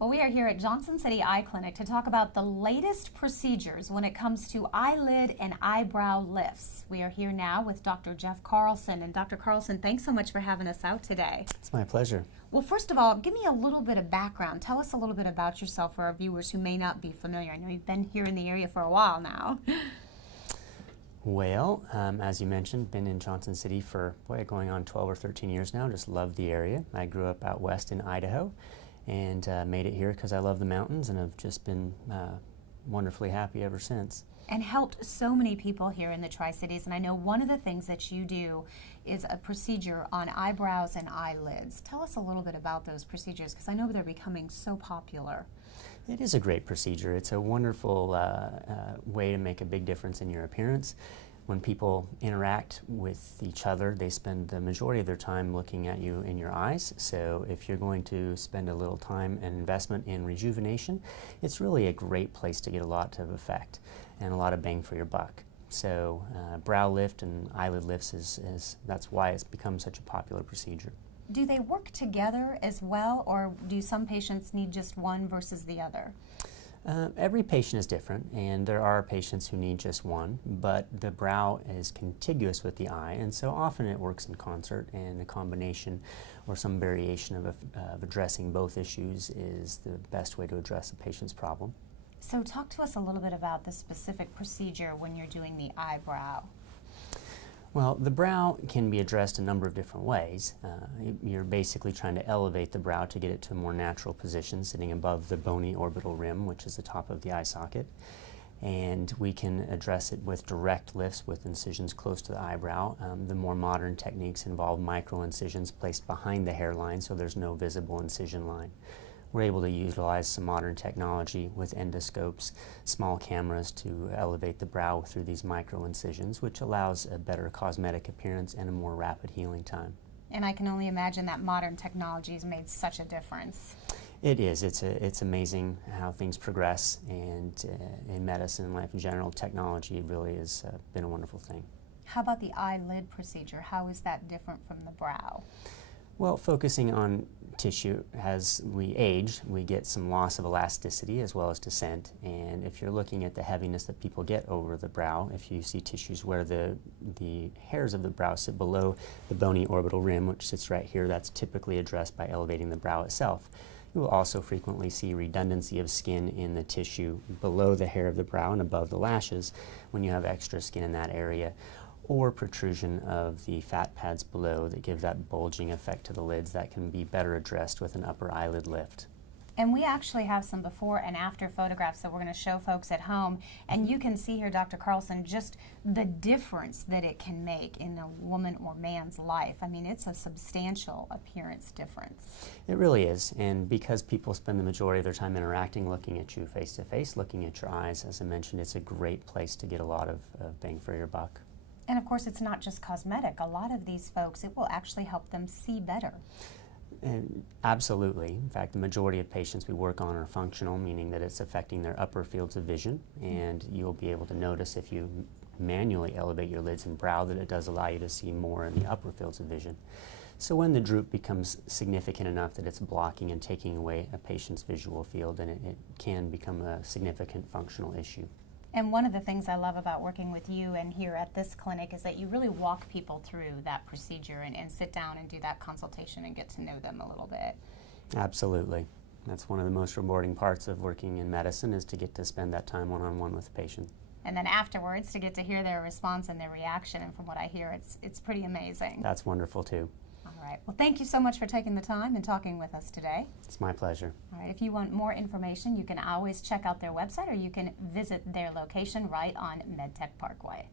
Well, we are here at Johnson City Eye Clinic to talk about the latest procedures when it comes to eyelid and eyebrow lifts. We are here now with Dr. Jeff Carlson. And Dr. Carlson, thanks so much for having us out today. It's my pleasure. Well, first of all, give me a little bit of background. Tell us a little bit about yourself for our viewers who may not be familiar. I know you've been here in the area for a while now. Well, as you mentioned, been in Johnson City for going on 12 or 13 years now. Just love the area. I grew up out west in Idaho and made it here because I love the mountains, and have just been wonderfully happy ever since. And helped so many people here in the Tri-Cities. And I know one of the things that you do is a procedure on eyebrows and eyelids. Tell us a little bit about those procedures, because I know they're becoming so popular. It is a great procedure. It's a wonderful way to make a big difference in your appearance. When people interact with each other, they spend the majority of their time looking at you in your eyes. So if you're going to spend a little time and investment in rejuvenation, it's really a great place to get a lot of effect and a lot of bang for your buck. So brow lift and eyelid lifts that's why it's become such a popular procedure. Do they work together as well, or do some patients need just one versus the other? Every patient is different, and there are patients who need just one, but the brow is contiguous with the eye, and so often it works in concert, and a combination or some variation of addressing both issues is the best way to address a patient's problem. So talk to us a little bit about the specific procedure when you're doing the eyebrow. Well, the brow can be addressed a number of different ways. You're basically trying to elevate the brow to get it to a more natural position, sitting above the bony orbital rim, which is the top of the eye socket. And we can address it with direct lifts with incisions close to the eyebrow. The more modern techniques involve micro incisions placed behind the hairline, so there's no visible incision line. We're able to utilize some modern technology with endoscopes, small cameras, to elevate the brow through these micro incisions, which allows a better cosmetic appearance and a more rapid healing time. And I can only imagine that modern technology has made such a difference. It is. It's amazing how things progress, and in medicine and life in general, technology really has been a wonderful thing. How about the eyelid procedure? How is that different from the brow? Well, focusing on tissue, as we age, we get some loss of elasticity as well as descent. And if you're looking at the heaviness that people get over the brow, if you see tissues where the hairs of the brow sit below the bony orbital rim, which sits right here, that's typically addressed by elevating the brow itself. You will also frequently see redundancy of skin in the tissue below the hair of the brow and above the lashes when you have extra skin in that area, or protrusion of the fat pads below that give that bulging effect to the lids that can be better addressed with an upper eyelid lift. And we actually have some before and after photographs that we're going to show folks at home, and you can see here, Dr. Carlson, just the difference that it can make in a woman or man's life. I mean, it's a substantial appearance difference. It really is, and because people spend the majority of their time interacting, looking at you face to face, looking at your eyes, as I mentioned, it's a great place to get a lot of bang for your buck. And of course, it's not just cosmetic. A lot of these folks, it will actually help them see better. And absolutely. In fact, the majority of patients we work on are functional, meaning that it's affecting their upper fields of vision, and you'll be able to notice if you manually elevate your lids and brow that it does allow you to see more in the upper fields of vision. So when the droop becomes significant enough that it's blocking and taking away a patient's visual field, then it can become a significant functional issue. And one of the things I love about working with you and here at this clinic is that you really walk people through that procedure and sit down and do that consultation and get to know them a little bit. Absolutely. That's one of the most rewarding parts of working in medicine, is to get to spend that time one-on-one with the patient. And then afterwards to get to hear their response and their reaction, and from what I hear, it's pretty amazing. That's wonderful too. All right. Well, thank you so much for taking the time and talking with us today. It's my pleasure. All right. If you want more information, you can always check out their website, or you can visit their location right on MedTech Parkway.